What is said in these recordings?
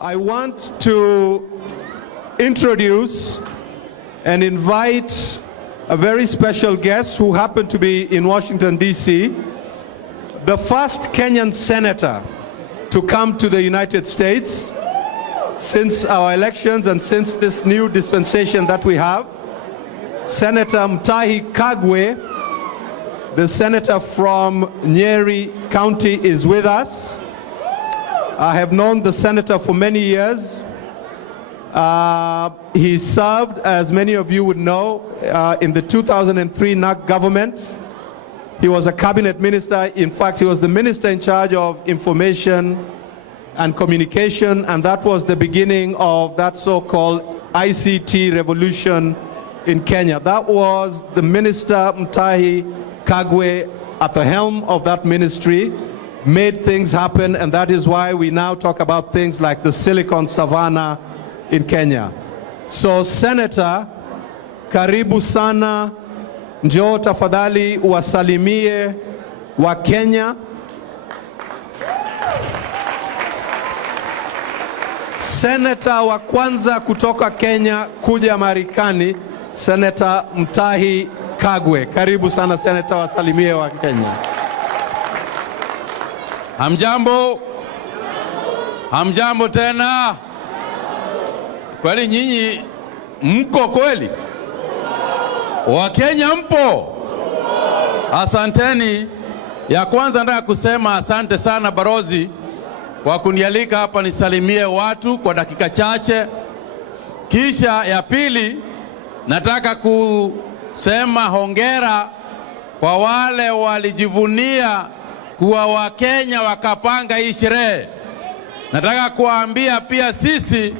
I want to introduce and invite a very special guest who happened to be in Washington, D.C., the first Kenyan senator to come to the United States since our elections and since this new dispensation that we have. Senator Mutahi Kagwe, the senator from Nyeri County, is with us. I have known the senator for many years. He served, as many of you would know, in the 2003 NAC government. He was a cabinet minister. In fact, he was the minister in charge of information and communication, and that was the beginning of that so-called ICT revolution in Kenya. That was the minister, Mutahi Kagwe, at the helm of that ministry, made things happen, and that is why we now talk about things like the Silicon Savannah in Kenya. So, Senator, karibu sana, njoo tafadhali wasalimie wa Kenya. Senator wa kwanza kutoka Kenya kuja Marekani, Senator Mutahi Kagwe. Karibu sana Senator, wasalimie wa Kenya. Hamjambo. Hamjambo tena. Kweli nyinyi mko kweli? Wa Kenya mpo? Asanteni. Ya kwanza nataka kusema asante sana Barozi kwa kunialika hapa nisalimie watu kwa dakika chache. Kisha ya pili nataka kusema hongera kwa wale walijivunia kuwa Wakenya wakapanga hii sherehe. Nataka kuambia pia sisi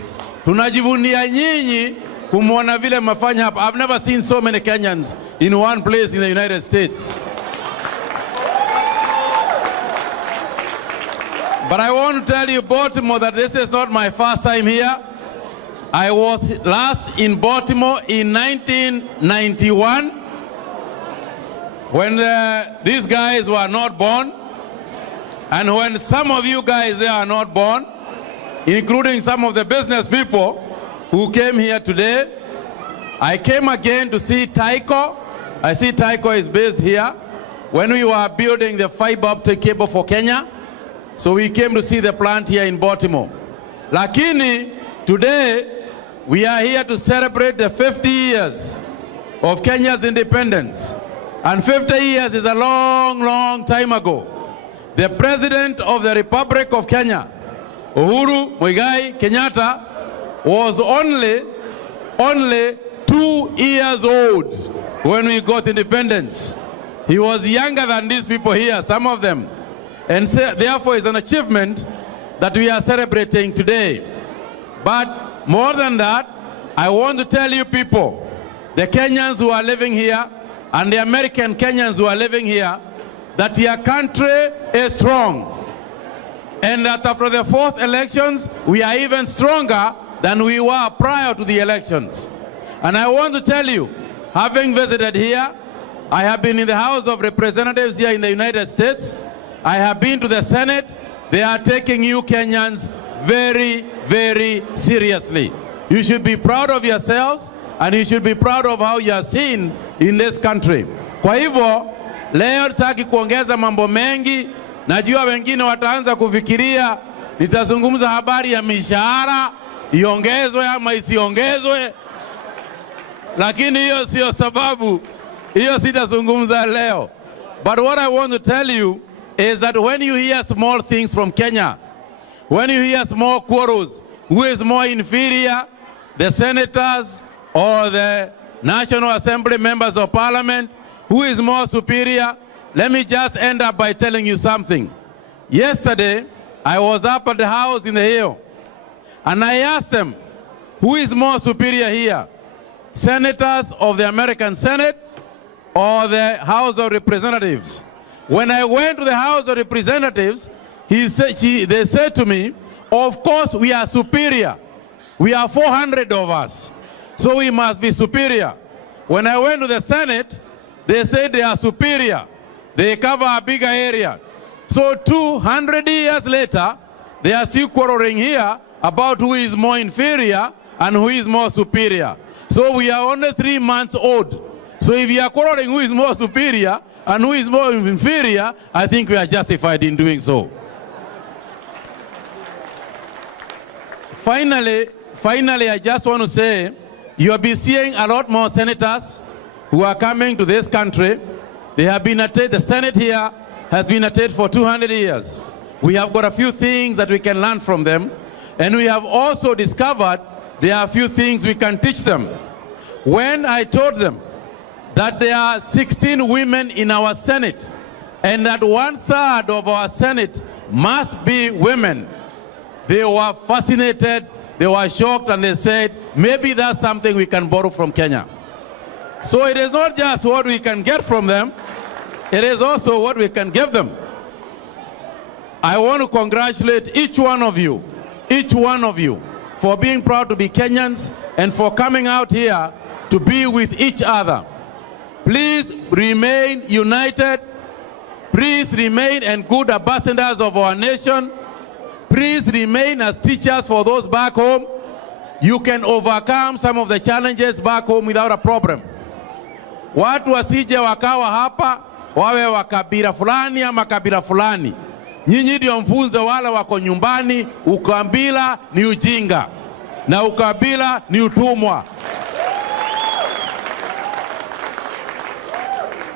tunajivunia nyinyi kumwona vile mafanya hapa. I've never seen so many Kenyans in one place in the United States. But I want to tell you, Baltimore, that this is not my first time here. I was last in Baltimore in 1991 when these guys were not born, and when some of you guys there are not born, including some of the business people who came here today. I came again to see Tyco. I see Tyco is based here. When we were building the fiber optic cable for Kenya, so we came to see the plant here in Baltimore. Lakini, today, we are here to celebrate the 50 years of Kenya's independence. And 50 years is a long, long time ago. The President of the Republic of Kenya, Uhuru Muigai Kenyatta, was only 2 years old when we got independence. He was younger than these people here, some of them. And so, therefore, it's an achievement that we are celebrating today. But more than that, I want to tell you people, the Kenyans who are living here and the American Kenyans who are living here, that your country is strong. And that after the 4th elections, we are even stronger than we were prior to the elections. And I want to tell you, having visited here, I have been in the House of Representatives here in the United States. I have been to the Senate. They are taking you Kenyans very, very seriously. You should be proud of yourselves, and you should be proud of how you are seen in this country. Kwa hivyo, leo tutaki kuongeza mambo mengi. Najua wengine wataanza kufikiria nitazungumza habari ya mishahara, iongezwe ama isiongezwe. Lakini hiyo sio sababu. Hiyo sitazungumza leo. But what I want to tell you is that when you hear small things from Kenya, when you hear small quarrels, who is more inferior, the senators or the National Assembly members of Parliament, who is more superior, let me just end up by telling you something. Yesterday, I was up at the house in the hill, and I asked them, who is more superior here? Senators of the American Senate or the House of Representatives? When I went to the House of Representatives, they said to me, of course we are superior. We are 400 of us, so we must be superior. When I went to the Senate, they said they are superior. They cover a bigger area. So 200 years later, they are still quarreling here about who is more inferior and who is more superior. So we are only 3 months old. So if you are quarreling who is more superior and who is more inferior, I think we are justified in doing so. Finally, I just want to say, you will be seeing a lot more senators who are coming to this country. They have been the Senate here has been at it for 200 years. We have got a few things that we can learn from them, and we have also discovered there are a few things we can teach them. When I told them that there are 16 women in our Senate, and that 1/3 of our Senate must be women, they were fascinated, they were shocked, and they said, maybe that's something we can borrow from Kenya. So it is not just what we can get from them, it is also what we can give them. I want to congratulate each one of you, for being proud to be Kenyans and for coming out here to be with each other. Please remain united. Please remain and good ambassadors of our nation. Please remain as teachers for those back home. You can overcome some of the challenges back home without a problem. Watu wasije wakawa hapa wawe wa kabila fulani ama kabila fulani. Nyinyi ndio mfunze wale wako nyumbani, ukabila ni ujinga na ukabila ni utumwa.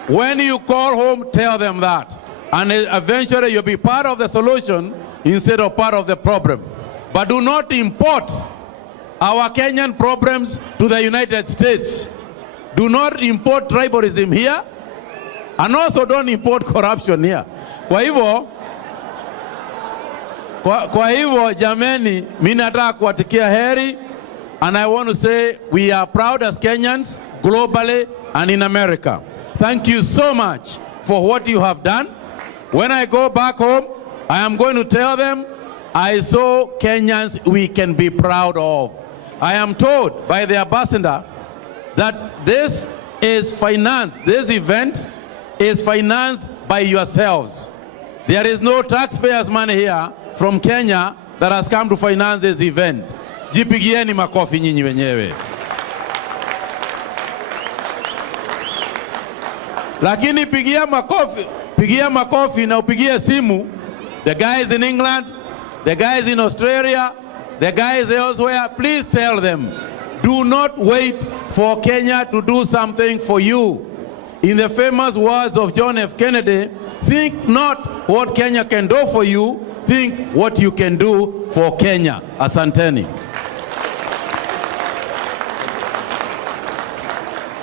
When you call home, tell them that. And eventually you'll be part of the solution instead of part of the problem. But do not import our Kenyan problems to the United States. Do not import tribalism here. And also don't import corruption here. Kwa hivyo jameni, mimi nataka kuwatakia heri, and I want to say we are proud as Kenyans globally and in America. Thank you so much for what you have done. When I go back home, I am going to tell them I saw Kenyans we can be proud of. I am told by the ambassador that this is financed, this event is financed by yourselves. There is no taxpayers' money here from Kenya that has come to finance this event. Jipigieni makofi nyinyi wenyewe. Lakini pigia makofi na upigie simu the guys in England, the guys in Australia, the guys elsewhere. Please tell them, do not wait for Kenya to do something for you. In the famous words of John F. Kennedy, think not what Kenya can do for you, think what you can do for Kenya. Asanteni.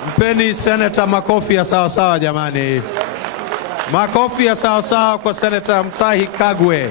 Mpeni Senator makofi ya sawa sawa jamani. Makofi ya sawa sawa kwa Senator Mutahi Kagwe.